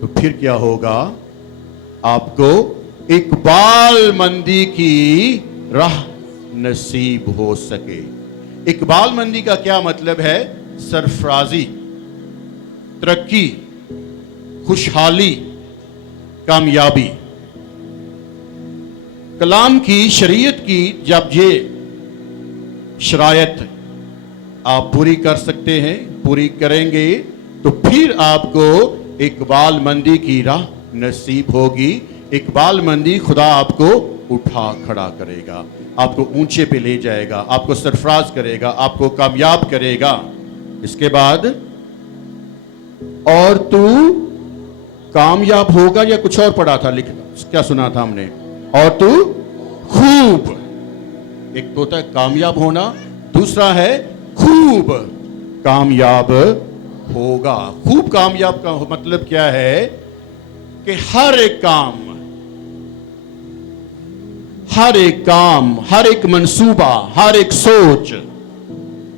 تو پھر کیا ہوگا؟ آپ کو اقبال مندی کی راہ نصیب ہو سکے۔ اقبال مندی کا کیا مطلب ہے؟ سرفرازی، ترقی، خوشحالی، کامیابی۔ کلام کی، شریعت کی جب یہ شرائط آپ پوری کر سکتے ہیں، پوری کریں گے، تو پھر آپ کو اقبال مندی کی راہ نصیب ہوگی۔ اقبال مندی، خدا آپ کو اٹھا کھڑا کرے گا، آپ کو اونچے پہ لے جائے گا، آپ کو سرفراز کرے گا، آپ کو کامیاب کرے گا۔ اس کے بعد اور تو کامیاب ہوگا، یا کچھ اور پڑھا تھا، کیا سنا تھا ہم نے؟ اور تو خوب، ایک تو ہوتا ہے کامیاب ہونا، دوسرا ہے خوب کامیاب ہوگا۔ خوب کامیاب کا مطلب کیا ہے؟ کہ ہر ایک کام، ہر ایک منصوبہ، ہر ایک سوچ،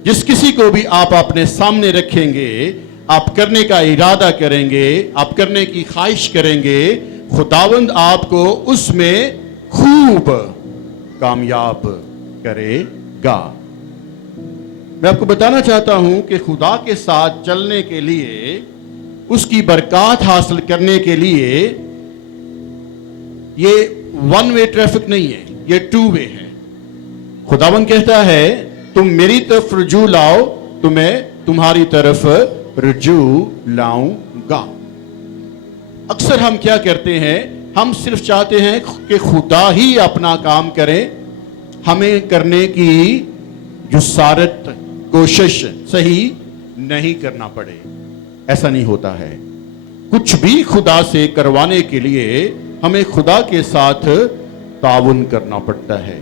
جس کسی کو بھی آپ اپنے سامنے رکھیں گے، آپ کرنے کا ارادہ کریں گے، آپ کرنے کی خواہش کریں گے، خداوند آپ کو اس میں خوب کامیاب کرے گا۔ میں آپ کو بتانا چاہتا ہوں کہ خدا کے ساتھ چلنے کے لیے، اس کی برکات حاصل کرنے کے لیے، یہ ون وے ٹریفک نہیں ہے، یہ ٹو وے ہے۔ خداوند کہتا ہے تم میری طرف رجوع لاؤ تو میں تمہاری طرف رجوع لاؤں گا۔ اکثر ہم کیا کرتے ہیں؟ ہم صرف چاہتے ہیں کہ خدا ہی اپنا کام کرے، ہمیں کرنے کی جسارت، کوشش صحیح نہیں کرنا پڑے۔ ایسا نہیں ہوتا ہے۔ کچھ بھی خدا سے کروانے کے لیے ہمیں خدا کے ساتھ تعاون کرنا پڑتا ہے،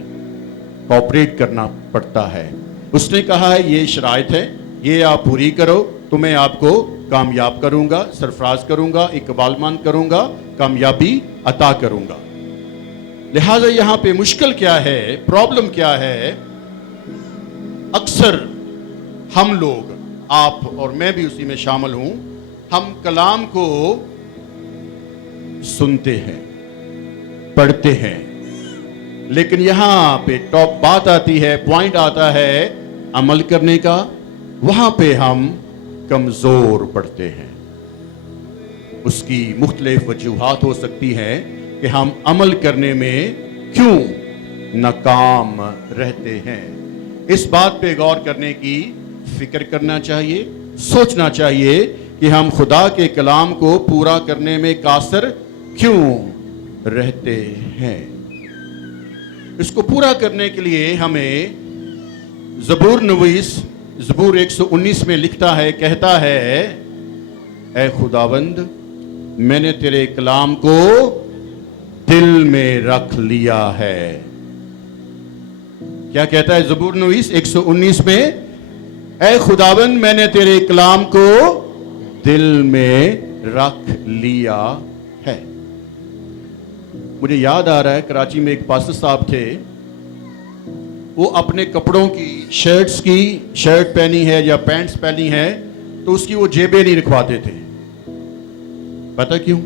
کوآپریٹ کرنا پڑتا ہے۔ اس نے کہا ہے یہ شرائط ہے، یہ آپ پوری کرو تو میں آپ کو کامیاب کروں گا، سرفراز کروں گا، اقبال مند کروں گا، کامیابی عطا کروں گا۔ لہٰذا یہاں پہ مشکل کیا ہے، پرابلم کیا ہے؟ اکثر ہم لوگ، آپ اور میں بھی اسی میں شامل ہوں، ہم کلام کو سنتے ہیں، پڑھتے ہیں، لیکن یہاں پہ ٹاپ بات آتی ہے، پوائنٹ آتا ہے عمل کرنے کا، وہاں پہ ہم کمزور پڑتے ہیں۔ اس کی مختلف وجوہات ہو سکتی ہیں کہ ہم عمل کرنے میں کیوں ناکام رہتے ہیں۔ اس بات پہ غور کرنے کی فکر کرنا چاہیے، سوچنا چاہیے کہ ہم خدا کے کلام کو پورا کرنے میں قاصر کیوں رہتے ہیں۔ اس کو پورا کرنے کے لیے ہمیں زبور نویس زبور 119 میں لکھتا ہے، کہتا ہے اے خداوند میں نے تیرے کلام کو دل میں رکھ لیا ہے۔ کیا کہتا ہے زبور نویس 119 میں؟ اے خداوند میں نے تیرے کلام کو دل میں رکھ لیا ہے۔ مجھے یاد آ رہا ہے کراچی میں ایک پاسٹر صاحب تھے، وہ اپنے کپڑوں کی شرٹ پہنی ہے یا پینٹس پہنی ہے تو اس کی وہ جیبیں نہیں رکھواتے تھے۔ پتہ کیوں؟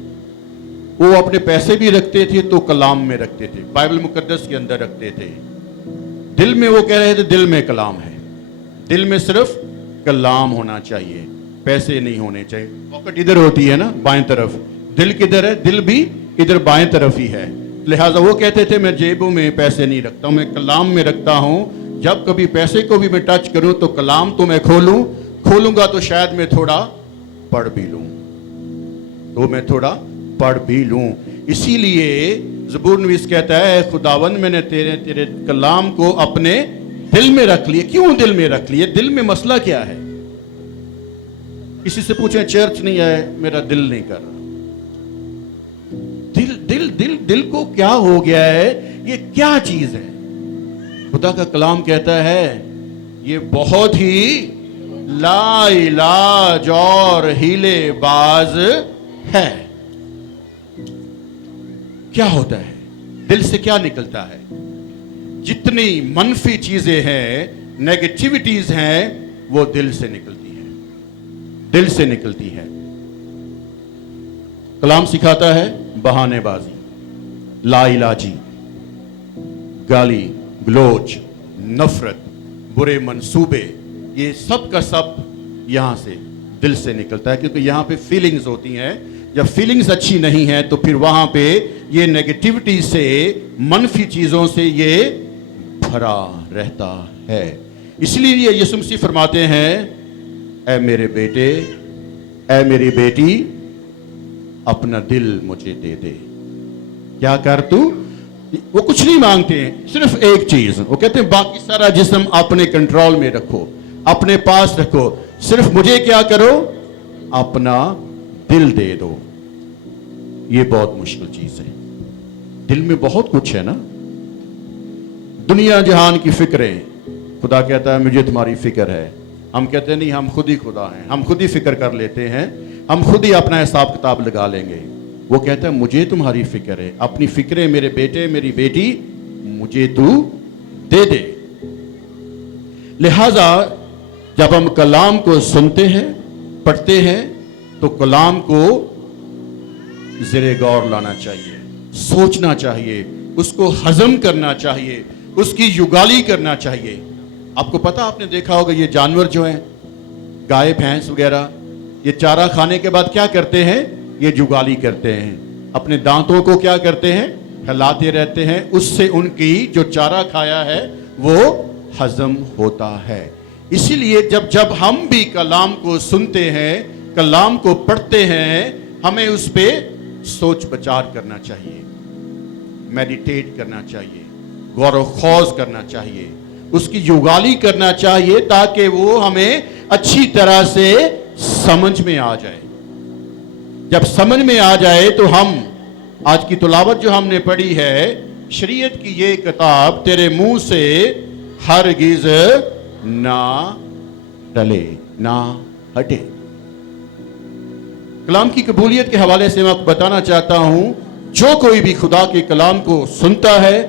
وہ اپنے پیسے بھی رکھتے تھے تو کلام میں رکھتے تھے، بائبل مقدس کے اندر رکھتے تھے۔ دل میں وہ کہہ رہے تھے دل میں کلام ہے، دل میں صرف کلام ہونا چاہیے، پیسے نہیں ہونے چاہیے۔ پاکٹ ادھر ہوتی ہے نا بائیں طرف، دل کدھر ہے؟ دل بھی ادھر بائیں طرف ہی ہے۔ لہٰذا وہ کہتے تھے میں جیبوں میں پیسے نہیں رکھتا ہوں، میں کلام میں رکھتا ہوں۔ جب کبھی پیسے کو بھی میں ٹچ کروں تو کلام تو میں کھولوں گا تو شاید میں تھوڑا پڑھ بھی لوں، اسی لیے زبور نویس کہتا ہے اے خداوند میں نے تیرے کلام کو اپنے دل میں رکھ لیے۔ کیوں دل میں رکھ لیے؟ دل میں مسئلہ کیا ہے؟ کسی سے پوچھیں چرچ نہیں آئے، میرا دل نہیں کر رہا۔ دل کو کیا ہو گیا ہے؟ یہ کیا چیز ہے؟ خدا کا کلام کہتا ہے یہ بہت ہی لا علاج اور ہیلے باز ہے۔ کیا ہوتا ہے؟ دل سے کیا نکلتا ہے؟ جتنی منفی چیزیں ہیں، نیگیٹیوٹیز ہیں، وہ دل سے نکلتی ہیں۔ کلام سکھاتا ہے بہانے بازی، لا علاجی، گالی گلوچ، نفرت، برے منصوبے، یہ سب کا سب یہاں سے دل سے نکلتا ہے، کیونکہ یہاں پہ فیلنگز ہوتی ہیں. جب فیلنگز اچھی نہیں ہیں تو پھر وہاں پہ یہ نیگیٹیوٹی سے، منفی چیزوں سے یہ بھرا رہتا ہے. اس لیے یسوع مسیح فرماتے ہیں اے میرے بیٹے، اے میری بیٹی، اپنا دل مجھے دے دے. کیا کر تو؟ وہ کچھ نہیں مانگتے ہیں، صرف ایک چیز. وہ کہتے ہیں باقی سارا جسم اپنے کنٹرول میں رکھو، اپنے پاس رکھو، صرف مجھے کیا کرو؟ اپنا دل دے دو. یہ بہت مشکل چیز ہے. دل میں بہت کچھ ہے نا، دنیا جہان کی فکریں. خدا کہتا ہے مجھے تمہاری فکر ہے. ہم کہتے ہیں نہیں، ہم خود ہی خدا ہیں، ہم خود ہی فکر کر لیتے ہیں، ہم خود ہی اپنا حساب کتاب لگا لیں گے. وہ کہتا ہے مجھے تمہاری فکر ہے، اپنی فکریں میرے بیٹے میری بیٹی مجھے تو دے دے. لہذا جب ہم کلام کو سنتے ہیں، پڑھتے ہیں، تو کلام کو زیر غور لانا چاہیے، سوچنا چاہیے، اس کو ہضم کرنا چاہیے، اس کی یگالی کرنا چاہیے. آپ کو پتا، آپ نے دیکھا ہوگا یہ جانور جو ہیں، گائے بھینس وغیرہ، یہ چارہ کھانے کے بعد کیا کرتے ہیں؟ یہ جگالی کرتے ہیں، اپنے دانتوں کو کیا کرتے ہیں؟ ہلاتے رہتے ہیں. اس سے ان کی جو چارہ کھایا ہے وہ ہضم ہوتا ہے. اسی لیے جب ہم بھی کلام کو سنتے ہیں، کلام کو پڑھتے ہیں، ہمیں اس پہ سوچ بچار کرنا چاہیے، میڈیٹیٹ کرنا چاہیے، غور و خوض کرنا چاہیے، اس کی یگالی کرنا چاہیے، تاکہ وہ ہمیں اچھی طرح سے سمجھ میں آ جائے. جب سمجھ میں آ جائے تو ہم، آج کی تلاوت جو ہم نے پڑھی ہے، شریعت کی یہ کتاب تیرے منہ سے ہرگز نہ ٹلے، نہ ہٹے. کلام کی قبولیت کے حوالے سے میں آپ کو بتانا چاہتا ہوں، جو کوئی بھی خدا کے کلام کو سنتا ہے،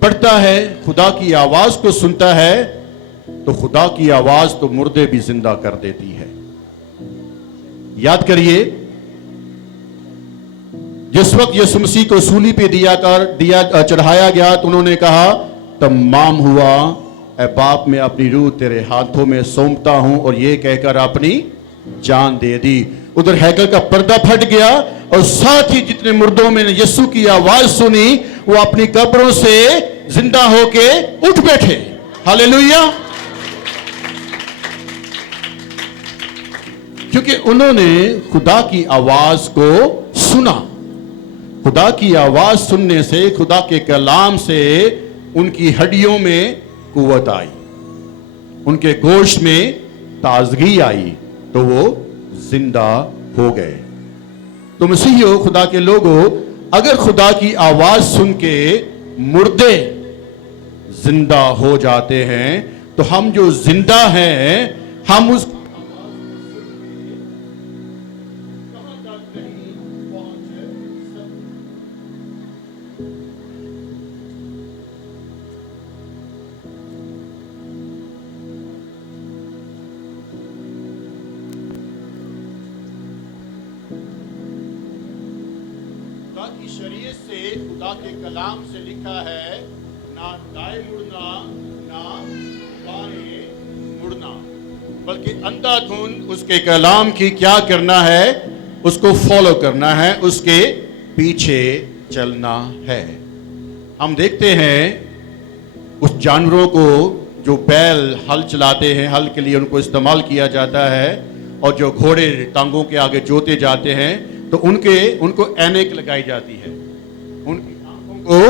پڑھتا ہے، خدا کی آواز کو سنتا ہے، تو خدا کی آواز تو مردے بھی زندہ کر دیتی ہے. یاد کریے، جس وقت یسوع مسیح کو سولی پہ چڑھایا گیا تو انہوں نے کہا تمام ہوا، اے باپ میں اپنی روح تیرے ہاتھوں میں سونپتا ہوں، اور یہ کہہ کر اپنی جان دے دی. ادھر ہیکل کا پردہ پھٹ گیا، اور ساتھ ہی جتنے مردوں میں نے یسوع کی آواز سنی وہ اپنی قبروں سے زندہ ہو کے اٹھ بیٹھے. ہاللیلویہ! کیونکہ انہوں نے خدا کی آواز کو سنا. خدا کی آواز سننے سے، خدا کے کلام سے ان کی ہڈیوں میں قوت آئی، ان کے گوشت میں تازگی آئی، تو وہ زندہ ہو گئے. تو مسیحیوں، خدا کے لوگوں، اگر خدا کی آواز سن کے مردے زندہ ہو جاتے ہیں تو ہم جو زندہ ہیں، ہم اس کی شریعت سے، خدا کے کلام سے لکھا ہے، نہ دائیں مڑنا نہ بائیں مڑنا، بلکہ اندھا دھند اس کے کلام کی کیا کرنا ہے؟ اس کو فالو کرنا ہے، اس کے پیچھے چلنا ہے. ہم دیکھتے ہیں اس جانوروں کو جو بیل ہل چلاتے ہیں، ہل کے لیے ان کو استعمال کیا جاتا ہے، اور جو گھوڑے ٹانگوں کے آگے جوتے جاتے ہیں، تو ان کو اینک لگائی جاتی ہے، ان کی آنکھوں کو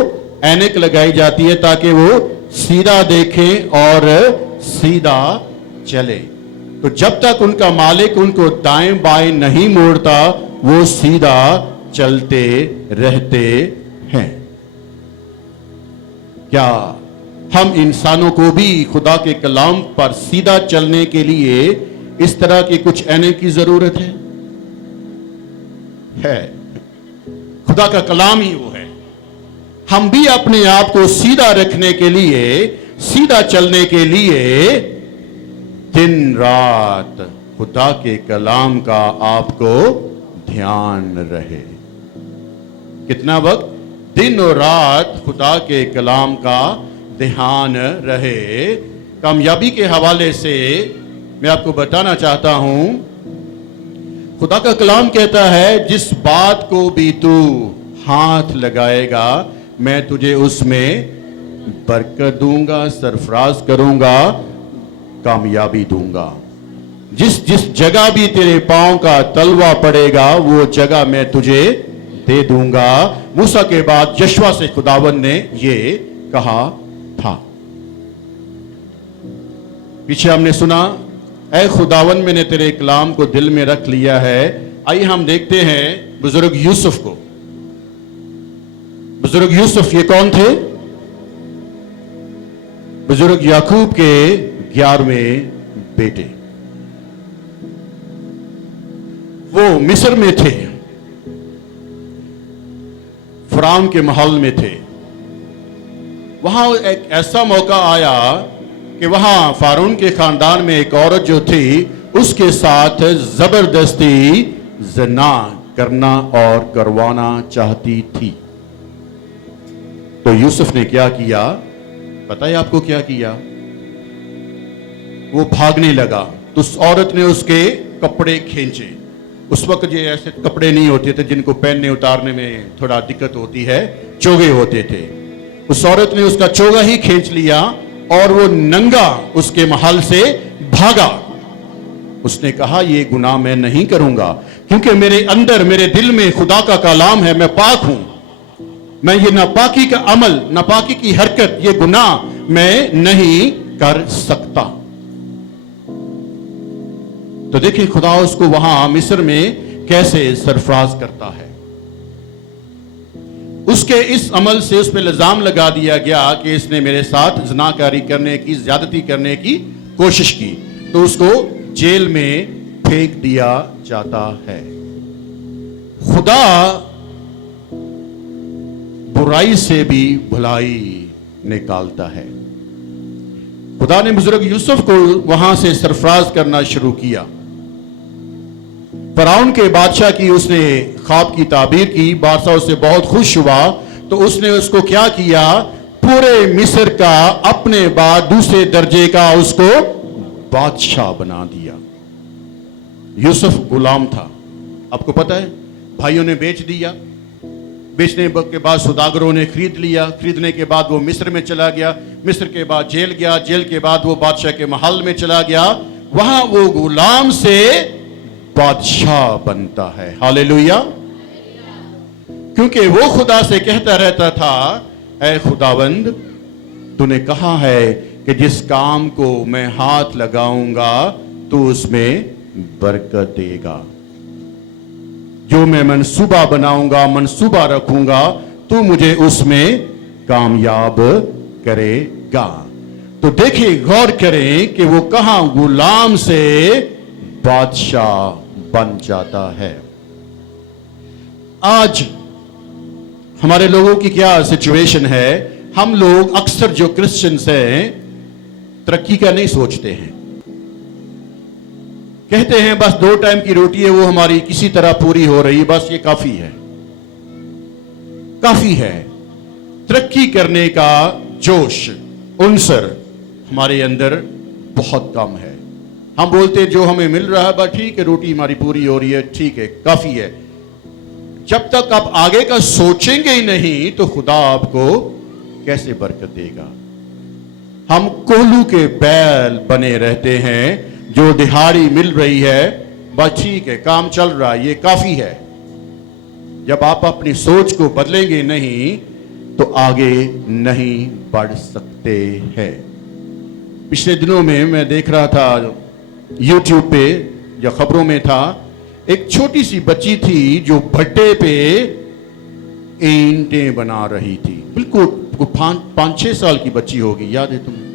اینک لگائی جاتی ہے تاکہ وہ سیدھا دیکھیں اور سیدھا چلیں. تو جب تک ان کا مالک ان کو دائیں بائیں نہیں موڑتا، وہ سیدھا چلتے رہتے ہیں. کیا ہم انسانوں کو بھی خدا کے کلام پر سیدھا چلنے کے لیے اس طرح کی کچھ اینک کی ضرورت ہے؟ خدا کا کلام ہی وہ ہے. ہم بھی اپنے آپ کو سیدھا رکھنے کے لیے، سیدھا چلنے کے لیے دن رات خدا کے کلام کا آپ کو دھیان رہے. کتنا وقت؟ دن اور رات خدا کے کلام کا دھیان رہے. کامیابی کے حوالے سے میں آپ کو بتانا چاہتا ہوں، خدا کا کلام کہتا ہے جس بات کو بھی تو ہاتھ لگائے گا میں تجھے اس میں برکت دوں گا، سرفراز کروں گا، کامیابی دوں گا. جس جگہ بھی تیرے پاؤں کا تلوا پڑے گا وہ جگہ میں تجھے دے دوں گا. موسیٰ کے بعد یشوع سے خداوند نے یہ کہا تھا. پیچھے ہم نے سنا اے خداوند میں نے تیرے کلام کو دل میں رکھ لیا ہے. آئیے ہم دیکھتے ہیں بزرگ یوسف کو. بزرگ یوسف یہ کون تھے؟ بزرگ یعقوب کے 11ویں بیٹے. وہ مصر میں تھے، فرعون کے محل میں تھے. وہاں ایک ایسا موقع آیا کہ وہاں فارون کے خاندان میں ایک عورت جو تھی اس کے ساتھ زبردستی زنا کرنا اور کروانا چاہتی تھی. تو یوسف نے کیا کیا؟ پتہ ہے آپ کو کیا کیا؟ وہ بھاگنے لگا تو اس عورت نے اس کے کپڑے کھینچے. اس وقت یہ ایسے کپڑے نہیں ہوتے تھے جن کو پہننے اتارنے میں تھوڑا دقت ہوتی ہے، چوگے ہوتے تھے. اس عورت نے اس کا چوگا ہی کھینچ لیا اور وہ ننگا اس کے محل سے بھاگا. اس نے کہا یہ گناہ میں نہیں کروں گا کیونکہ میرے اندر میرے دل میں خدا کا کلام ہے، میں پاک ہوں. میں یہ ناپاکی کا عمل، ناپاکی کی حرکت، یہ گناہ میں نہیں کر سکتا. تو دیکھیں خدا اس کو وہاں مصر میں کیسے سرفراز کرتا ہے. اس کے اس عمل سے اس پہ الزام لگا دیا گیا کہ اس نے میرے ساتھ زناکاری کرنے کی، زیادتی کرنے کی کوشش کی. تو اس کو جیل میں پھینک دیا جاتا ہے. خدا برائی سے بھی بھلائی نکالتا ہے. خدا نے بزرگ یوسف کو وہاں سے سرفراز کرنا شروع کیا. فرعون کے بادشاہ کی اس نے خواب کی تعبیر کی. بادشاہ اس سے بہت خوش ہوا تو اس نے اس کو کیا کیا؟ پورے مصر کا اپنے بعد دوسرے درجے کا اس کو بادشاہ بنا دیا. یوسف غلام تھا، آپ کو پتا ہے، بھائیوں نے بیچ دیا. بیچنے کے بعد سوداگروں نے خرید لیا. خریدنے کے بعد وہ مصر میں چلا گیا. مصر کے بعد جیل گیا. جیل کے بعد وہ بادشاہ کے محل میں چلا گیا. وہاں وہ غلام سے بادشاہ بنتا ہے. ہاللیلویا. کیونکہ وہ خدا سے کہتا رہتا تھا اے خداوند تو نے کہا ہے کہ جس کام کو میں ہاتھ لگاؤں گا تو اس میں برکت دے گا. جو میں منصوبہ بناؤں گا، منصوبہ رکھوں گا، تو مجھے اس میں کامیاب کرے گا. تو دیکھیں، غور کریں کہ وہ کہاں غلام سے بادشاہ بن جاتا ہے. آج ہمارے لوگوں کی کیا سچویشن ہے؟ ہم لوگ اکثر جو کرسچنز ہیں ترقی کا نہیں سوچتے ہیں. کہتے ہیں بس 2 ٹائم کی روٹی ہے وہ ہماری کسی طرح پوری ہو رہی، بس یہ کافی ہے، کافی ہے. ترقی کرنے کا جوش، عنصر ہمارے اندر بہت کم ہے. ہم بولتے ہیں جو ہمیں مل رہا ہے بس ٹھیک ہے، روٹی ہماری پوری ہو رہی ہے، ٹھیک ہے، کافی ہے. جب تک آپ آگے کا سوچیں گے ہی نہیں تو خدا آپ کو کیسے برکت دے گا؟ ہم کوہلو کے بیل بنے رہتے ہیں. جو دہاڑی مل رہی ہے بس ٹھیک ہے، کام چل رہا ہے، یہ کافی ہے. جب آپ اپنی سوچ کو بدلیں گے نہیں تو آگے نہیں بڑھ سکتے ہیں. پچھلے دنوں میں دیکھ رہا تھا یوٹیوب پہ یا خبروں میں تھا، ایک چھوٹی سی بچی تھی جو بھٹے پہ اینٹیں بنا رہی تھی. بالکل 5-6 سال کی بچی ہوگی، یاد ہے تمہیں؟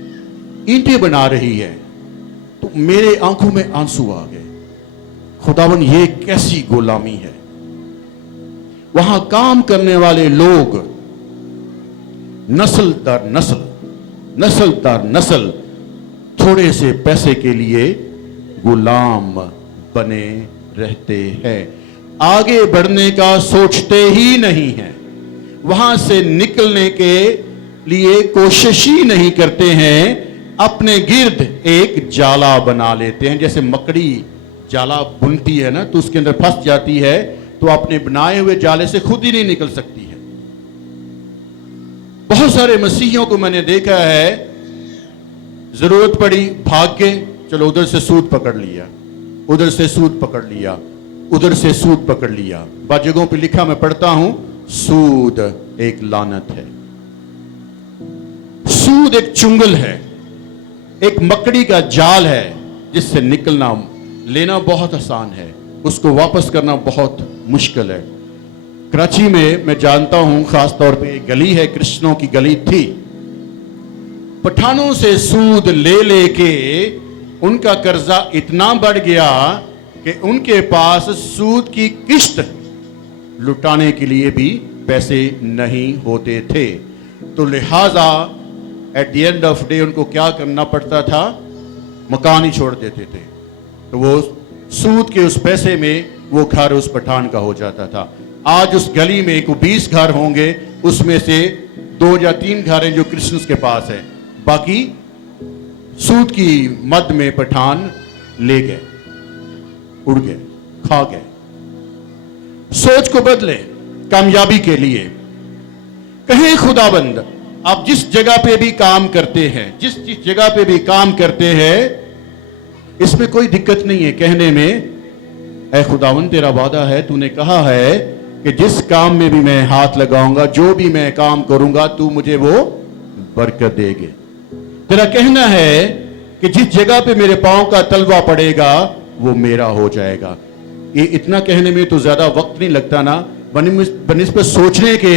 اینٹیں بنا رہی ہے. تو میرے آنکھوں میں آنسو آ گئے. خداون یہ کیسی غلامی ہے. وہاں کام کرنے والے لوگ نسل در نسل تھوڑے سے پیسے کے لیے غلام بنے رہتے ہیں. آگے بڑھنے کا سوچتے ہی نہیں ہیں، وہاں سے نکلنے کے لیے کوشش ہی نہیں کرتے ہیں، اپنے گرد ایک جالا بنا لیتے ہیں. جیسے مکڑی جالا بنتی ہے نا تو اس کے اندر پھنس جاتی ہے، تو اپنے بنائے ہوئے جالے سے خود ہی نہیں نکل سکتی ہے. بہت سارے مسیحیوں کو میں نے دیکھا ہے، ضرورت پڑی بھاگ کے، چلو ادھر سے سود پکڑ لیا، ادھر سے سود پکڑ لیا، ادھر سے سود پکڑ لیا. بعض جگہوں پہ لکھا میں پڑھتا ہوں، سود ایک لعنت ہے. سود ایک چنگل ہے، ایک مکڑی کا جال ہے جس سے نکلنا لینا بہت آسان ہے، اس کو واپس کرنا بہت مشکل ہے. کراچی میں جانتا ہوں، خاص طور پہ ایک گلی ہے، کرسچنوں کی گلی تھی. پٹھانوں سے سود لے لے کے ان کا قرضہ اتنا بڑھ گیا کہ ان کے پاس سود کی قسط لٹانے کے لیے بھی پیسے نہیں ہوتے تھے. تو لہذا at the end of day ان کو کیا کرنا پڑتا تھا؟ مکان ہی چھوڑ دیتے تھے. تو وہ سود کے اس پیسے میں وہ گھر اس پٹھان کا ہو جاتا تھا. آج اس گلی میں کوئی 20 گھر ہوں گے، اس میں سے 2 یا 3 گھر ہیں جو کرسچنز کے پاس ہیں، باقی سود کی مد میں پٹھان لے گئے، اڑ گئے، کھا گئے. سوچ کو بدلے کامیابی کے لیے. کہیں خداوند آپ جس جگہ پہ بھی کام کرتے ہیں، جس جگہ پہ بھی کام کرتے ہیں، اس میں کوئی دقت نہیں ہے کہنے میں، اے خداوند تیرا وعدہ ہے، تو نے کہا ہے کہ جس کام میں بھی میں ہاتھ لگاؤں گا، جو بھی میں کام کروں گا، تو مجھے وہ برکت دے گے. تیرا کہنا ہے کہ جس جگہ پہ میرے پاؤں کا تلوا پڑے گا وہ میرا ہو جائے گا. یہ اتنا کہنے میں تو زیادہ وقت نہیں لگتا نا، بنسبت سوچنے کے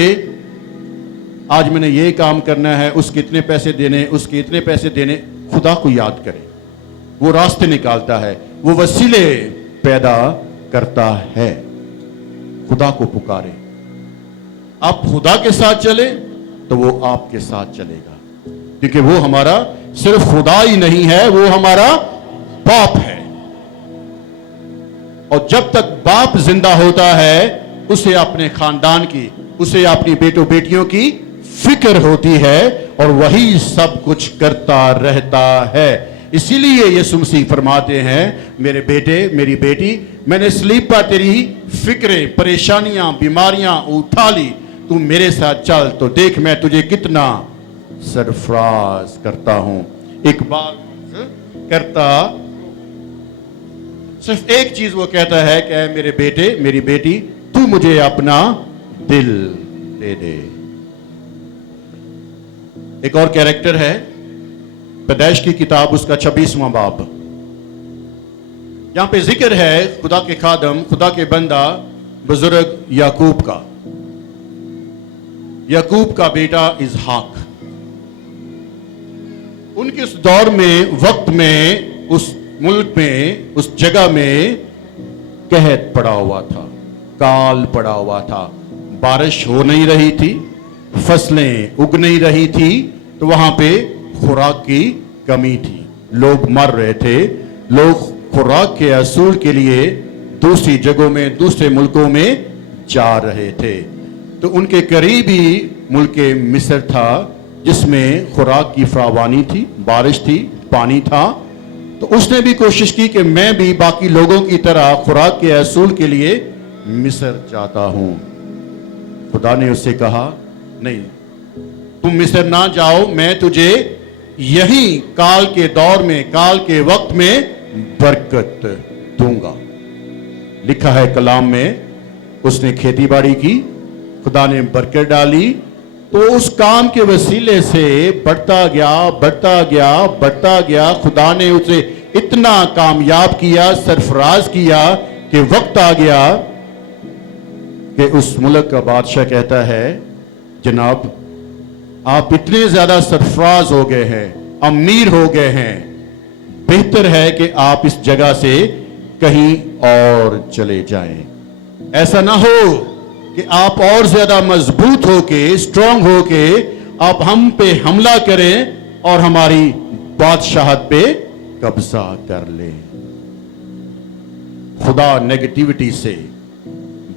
آج میں نے یہ کام کرنا ہے، اس کے اتنے پیسے دینے، اس کے اتنے پیسے دینے. خدا کو یاد کرے، وہ راستے نکالتا ہے، وہ وسیلے پیدا کرتا ہے. خدا کو پکارے. آپ خدا کے ساتھ چلے تو وہ آپ کے ساتھ چلے گا، کیونکہ وہ ہمارا صرف خدا ہی نہیں ہے، وہ ہمارا باپ ہے. اور جب تک باپ زندہ ہوتا ہے اسے اپنے خاندان کی، اسے اپنی بیٹوں بیٹیوں کی فکر ہوتی ہے، اور وہی سب کچھ کرتا رہتا ہے. اسی لیے یسوع مسیح فرماتے ہیں، میرے بیٹے میری بیٹی، میں نے سلیب پر تیری فکریں، پریشانیاں، بیماریاں اٹھا لی، تو میرے ساتھ چل تو دیکھ میں تجھے کتنا سرفراز کرتا ہوں. اقبال کرتا صرف ایک چیز وہ کہتا ہے کہ اے میرے بیٹے میری بیٹی، تو مجھے اپنا دل دے دے. ایک اور کیریکٹر ہے پیدائش کی کتاب، اس کا 26واں باب. یہاں پہ ذکر ہے خدا کے خادم، خدا کے بندہ بزرگ یعقوب کا، یعقوب کا بیٹا اسحاق. ان کے اس دور میں، وقت میں، اس ملک میں، اس جگہ میں قحط پڑا ہوا تھا، کال پڑا ہوا تھا، بارش ہو نہیں رہی تھی، فصلیں اگ نہیں رہی تھی، تو وہاں پہ خوراک کی کمی تھی، لوگ مر رہے تھے. لوگ خوراک کے حصول کے لیے دوسری جگہوں میں، دوسرے ملکوں میں جا رہے تھے. تو ان کے قریبی ملک مصر تھا، جس میں خوراک کی فراوانی تھی، بارش تھی، پانی تھا. تو اس نے بھی کوشش کی کہ میں بھی باقی لوگوں کی طرح خوراک کے حصول کے لیے مصر جاتا ہوں. خدا نے اس سے کہا نہیں، تم مصر نہ جاؤ، میں تجھے یہی کال کے دور میں، کال کے وقت میں برکت دوں گا. لکھا ہے کلام میں، اس نے کھیتی باڑی کی، خدا نے برکت ڈالی، تو اس کام کے وسیلے سے بڑھتا گیا، بڑھتا گیا، بڑھتا گیا. خدا نے اسے اتنا کامیاب کیا، سرفراز کیا کہ وقت آ گیا کہ اس ملک کا بادشاہ کہتا ہے، جناب آپ اتنے زیادہ سرفراز ہو گئے ہیں، امیر ہو گئے ہیں، بہتر ہے کہ آپ اس جگہ سے کہیں اور چلے جائیں. ایسا نہ ہو کہ آپ اور زیادہ مضبوط ہو کے، اسٹرانگ ہو کے آپ ہم پہ حملہ کریں اور ہماری بادشاہت پہ قبضہ کر لیں. خدا نیگیٹیوٹی سے،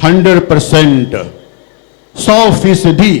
100%, 100%